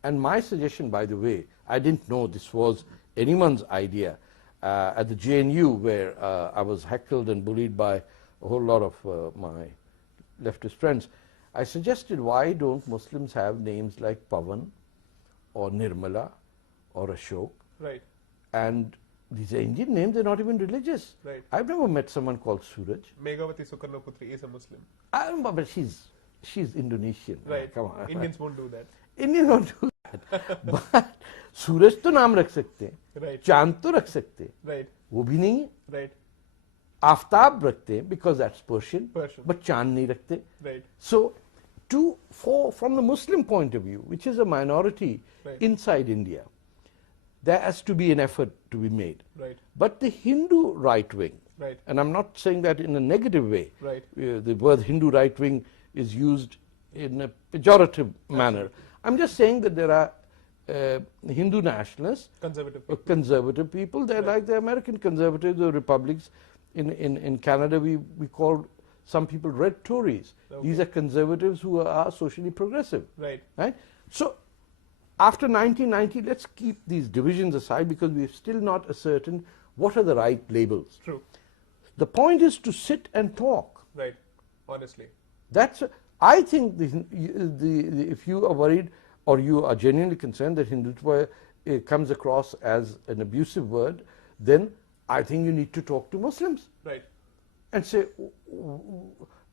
And my suggestion, by the way, I didn't know this was anyone's idea. At the JNU, where I was heckled and bullied by a whole lot of my leftist friends, I suggested, why don't Muslims have names like Pavan or Nirmala or Ashok. Right. And these are Indian names, they're not even religious. Right. I've never met someone called Suraj. Megawati Sukarnoputri is a Muslim. But she's Indonesian. Right. Come on. Indians won't do that. Indians don't do that. But सूरज तो नाम रख सकते हैं, Right. चांद तो रख सकते हैं, Right. वो भी नहीं है. Right. आफ्ताब रखते हैं because that's Persian, Persian. but चांद नहीं रखते. Right. So, from the Muslim point of view, which is a minority Right. inside India, there has to be an effort to be made. Right. But the Hindu right wing, Right. and I'm not saying that in a negative way, Right. the word Hindu right wing is used in a pejorative manner. I'm just saying that there are Hindu nationalists, Conservative. people, they're Right. like the American conservatives or republics. In Canada, we call some people red Tories. Okay. These are conservatives who are socially progressive. Right. Right? So, after 1990, let's keep these divisions aside because we've still not ascertained what are the right labels. True. The point is to sit and talk. Right. Honestly. I think if you are worried or you are genuinely concerned that Hindutva comes across as an abusive word, then I think you need to talk to Muslims. Right. And say,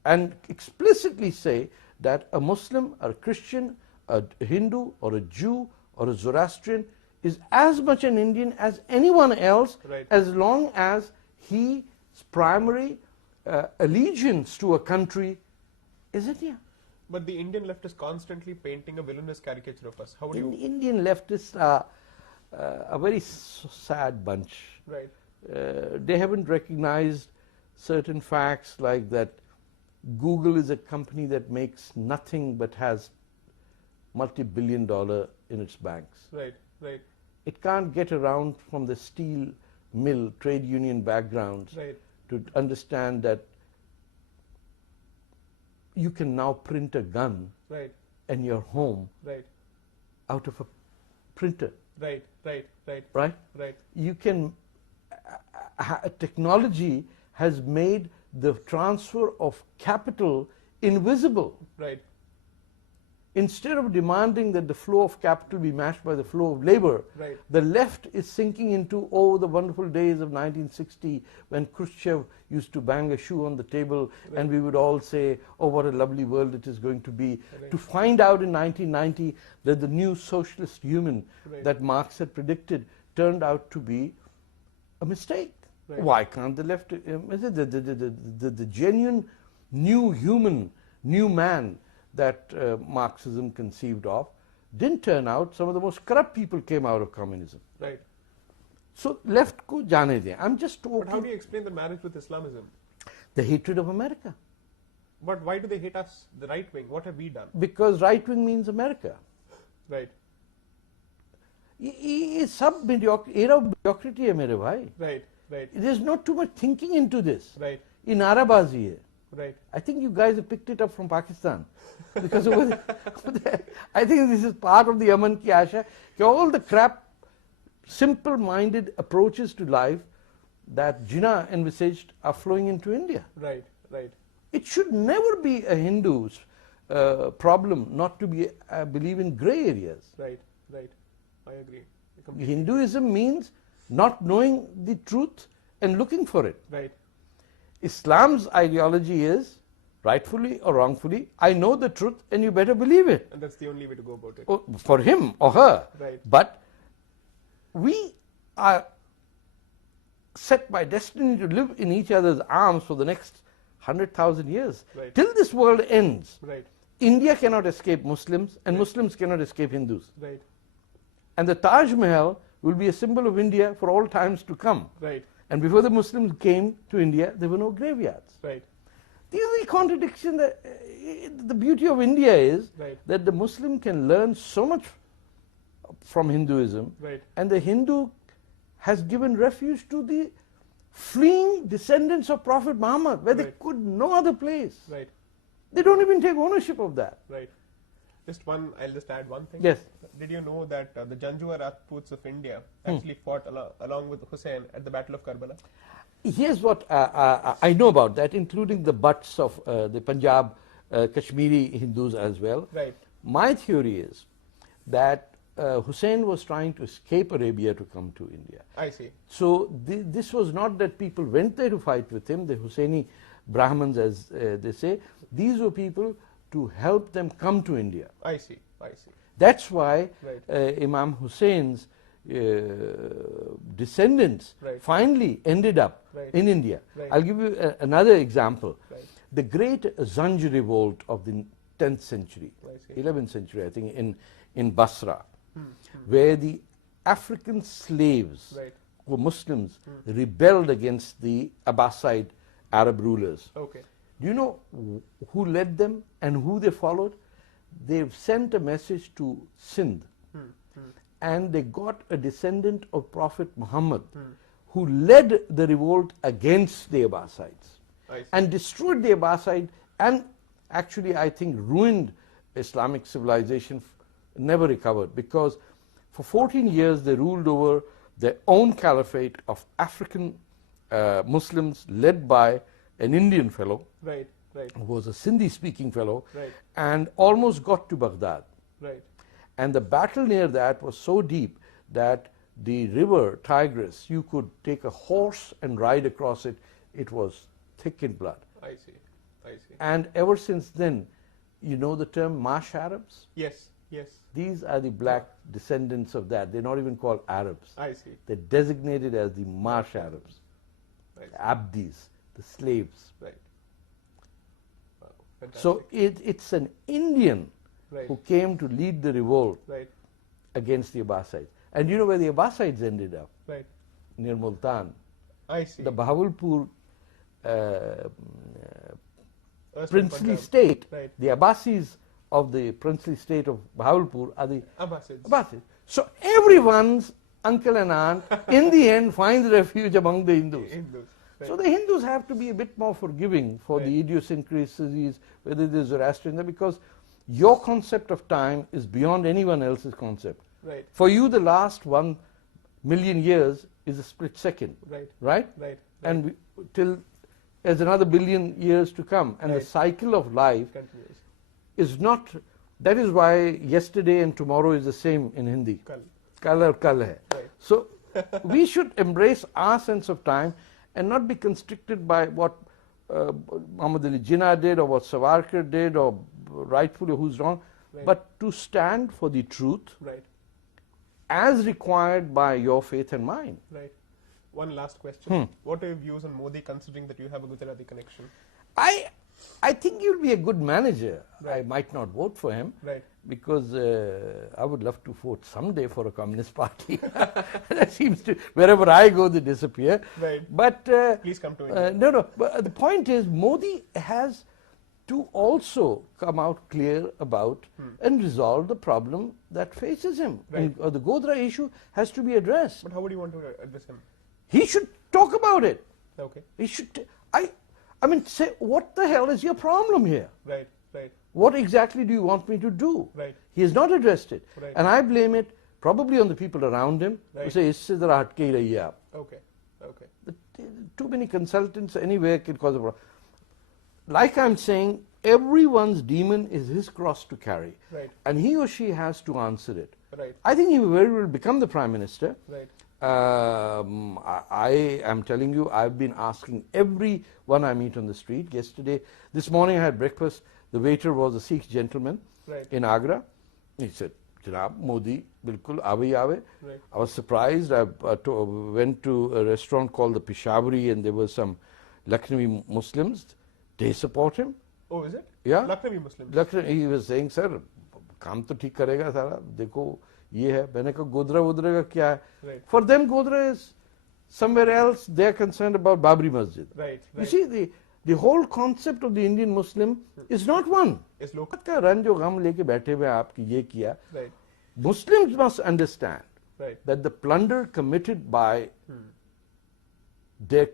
and explicitly say that a Muslim, a Christian, a Hindu, or a Jew, or a Zoroastrian is as much an Indian as anyone else, Right. as long as his primary allegiance to a country is India. But the Indian left is constantly painting a villainous caricature of us. How would you? Indian leftists are a very sad bunch. Right. They haven't recognized certain facts like that Google is a company that makes nothing but has multi-billion dollar in its banks. Right. Right. It can't get around from the steel mill, trade union backgrounds Right. to understand that you can now print a gun Right. in your home Right. out of a printer. Right. Right. Right. Right? Right. You can, technology has made the transfer of capital invisible. Right. Instead of demanding that the flow of capital be matched by the flow of labor, Right. the left is sinking into, the wonderful days of 1960 when Khrushchev used to bang a shoe on the table and we would all say, oh, what a lovely world it is going to be. Right. To find out in 1990 that the new socialist human Right. that Marx had predicted turned out to be a mistake. Right. Why can't the left, the genuine new human, new man that Marxism conceived of didn't turn out. Some of the most corrupt people came out of communism. Right. So left ko jaane de. I'm just But how talking do you explain the marriage with Islamism? the hatred of America. But why do they hate us, the right wing? What have we done? Because right wing means America. Right. ये सब era of mediocrity है मेरे भाई. Right. Right. There's not too much thinking into this. Right. ये नाराबाजी है. Right. I think you guys have picked it up from Pakistan. Because I think this is part of the Aman ki Asha. All the crap, simple-minded approaches to life that Jinnah envisaged are flowing into India. Right. Right. It should never be a Hindu's problem not to believe in grey areas. Right. Right. I agree. I completely Hinduism means not knowing the truth and looking for it. Right. Islam's ideology is, rightfully or wrongfully, I know the truth and you better believe it. And that's the only way to go about it. For him or her. Right. But we are set by destiny to live in each other's arms for the next 100,000 years. Right. Till this world ends. Right. India cannot escape Muslims and Muslims cannot escape Hindus. Right. And the Taj Mahal will be a symbol of India for all times to come. Right. And before the Muslims came to India, there were no graveyards. Right. The only contradiction that the beauty of India is Right. that the Muslim can learn so much from Hinduism, Right. and the Hindu has given refuge to the fleeing descendants of Prophet Muhammad, where they Right. could no other place. Right. They don't even take ownership of that. Right. I'll just add one thing. Yes. Did you know that the Janjua Rajputs of India actually fought along with Hussein at the Battle of Karbala? Here's what I know about that, including the butts of the Punjab, Kashmiri Hindus as well. Right. My theory is that Hussein was trying to escape Arabia to come to India. I see. So this was not that people went there to fight with him, the Husseini Brahmins, as they say. These were people to help them come to India. I see. I see. That's why Right. Imam Hussein's descendants Right. finally ended up Right. in India. Right. I'll give you another example. Right. The great Zanj revolt of the 10th century, I see. 11th century, I think, in Basra, where the African slaves Right. who were Muslims rebelled against the Abbasid Arab rulers. Okay. Do you know who led them and who they followed? They've sent a message to Sindh, and they got a descendant of Prophet Muhammad who led the revolt against the Abbasides I see. and destroyed the Abbasid, and actually I think ruined Islamic civilization, never recovered, because for 14 years they ruled over their own caliphate of African Muslims led by an Indian fellow Right. Right. who was a Sindhi-speaking fellow, Right. and almost got to Baghdad. Right. And the battle near that was so deep that the river Tigris, you could take a horse and ride across it. It was thick in blood. I see. I see. And ever since then, you know the term Marsh Arabs? Yes. Yes. These are the black descendants of that. They're not even called Arabs. I see. They're designated as the Marsh Arabs, Right. Abdis, the slaves. Right. Wow. Fantastic. So it's an Indian Right. who came to lead the revolt Right. against the Abbasides. And you know where the Abbasides ended up? Right. Near Multan. I see. The Bahawalpur Erstwhile princely Punjab. state, Right. the Abbasis of the princely state of Bahawalpur are the Abbasids. Abbasids. So everyone's uncle and aunt in the end finds refuge among the Hindus. Hindus. Right. So the Hindus have to be a bit more forgiving for Right. the idiosyncrasies, whether there's Zoroastrianism, because your concept of time is beyond anyone else's concept. Right. For you, the last 1 million years is a split second, Right. right? Right. And till there's another billion years to come, and the Right. cycle of life Continues. is not. That is why yesterday and tomorrow is the same in Hindi. Kal. Kal aur kal hai. Right. So we should embrace our sense of time and not be constricted by what Muhammad Ali Jinnah did or what Savarkar did or rightfully who's wrong, Right. but to stand for the truth Right. as required by your faith and mine. Right. One last question. What are your views on Modi, considering that you have a Gujarati connection? I think you'll be a good manager. I Right. might not vote for him Right. because I would love to vote someday for a communist party. That seems to, wherever I go, they disappear. Right. But Please come to India. no. But the point is, Modi has to also come out clear about and resolve the problem that faces him. Right. And, the Godra issue has to be addressed. But how would you want to address him? He should talk about it. Okay. He should. I mean, say, what the hell is your problem here? Right. Right. What exactly do you want me to do? Right. He has not addressed it. Right. And I blame it probably on the people around him who Right. say, "Isse zara hatke hi rahiye aap." Okay. Okay. Too many consultants anywhere can cause a problem. Like I'm saying, everyone's demon is his cross to carry. Right. And he or she has to answer it. Right. I think he will very well become the Prime Minister. Right. I am telling you, I've been asking everyone I meet on the street. This morning I had breakfast. The waiter was a Sikh gentleman Right. in Agra. He said, "Janab, Modi, bilkul aave." Right. I was surprised. I went to a restaurant called the Peshawari, and there were some Lucknowi Muslims. They support him. Oh, is it? Yeah. Lucknowi Muslims. He was saying, "Sir, काम तो ठीक करेगा सारा, देखो ये है." मैंने कहा गोदरा वोदरा का क्या है? Right. For them, Godra is somewhere else. They are concerned about Babri Masjid. Right. You Right. see, the whole concept of the Indian Muslim is not one. It's local. का रन जो गम लेके बैठे हुए आपकी ये किया. Right. Muslims must understand Right. that the plunder committed by their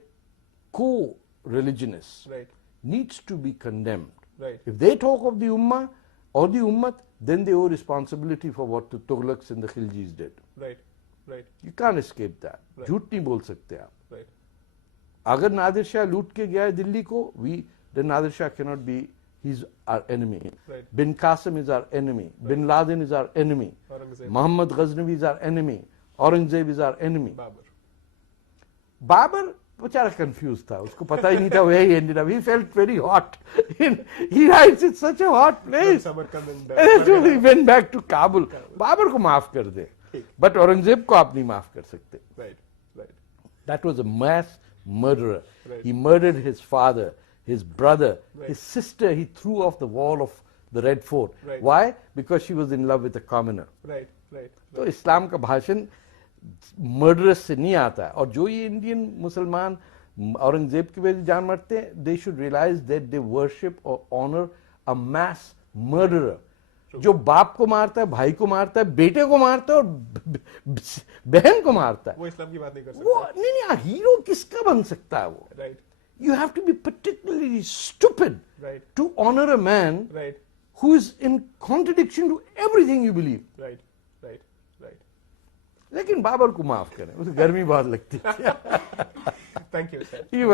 co-religionists Right. needs to be condemned. Right. If they talk of the Ummah or the Ummat, then they owe responsibility for what the Tughlaqs and the Khiljis did. Right. Right. You can't escape that. Right. झूठ नहीं बोल सकते आप. Right. अगर नादिर शाह लूट के गया है दिल्ली को, then Nadir Shah cannot be he's our enemy. Right. Bin Qasim is our enemy. Bin Laden is our enemy. Aurangzeb. Muhammad Ghaznavi is our enemy. Aurangzeb is our enemy. Babur. Babar बेचारा confused था, उसको पता ही नहीं था where he ended up. He felt very hot. He writes, it's such a hot place. Samarkand And so he went back to Kabul. Babar को माफ कर दे, but Aurangzeb को आप नहीं माफ कर सकते. Right, right, That was a mass murderer. Right. He murdered his father, his brother, Right. his sister. He threw off the wall of the Red Fort. Right. Why? Because she was in love with a commoner. right, right. तो इस्लाम का भाषण murderous से नहीं आता है. और जो ये इंडियन मुसलमान औरंगजेब की वजह से जान मरते हैं, they should realize that they worship or honor a mass murderer. जो बाप को मारता है, भाई को मारता है, बेटे को मारता है और बहन को मारता है, वो इस्लाम की बात नहीं कर वो सकता. नहीं, हीरो किसका बन सकता है वो? Right, You have to be particularly stupid right, to honor a man right, who is in contradiction to everything you believe. right, right, right. लेकिन बाबर को माफ करें, उसे गर्मी बहुत लगती है. Thank you, sir. You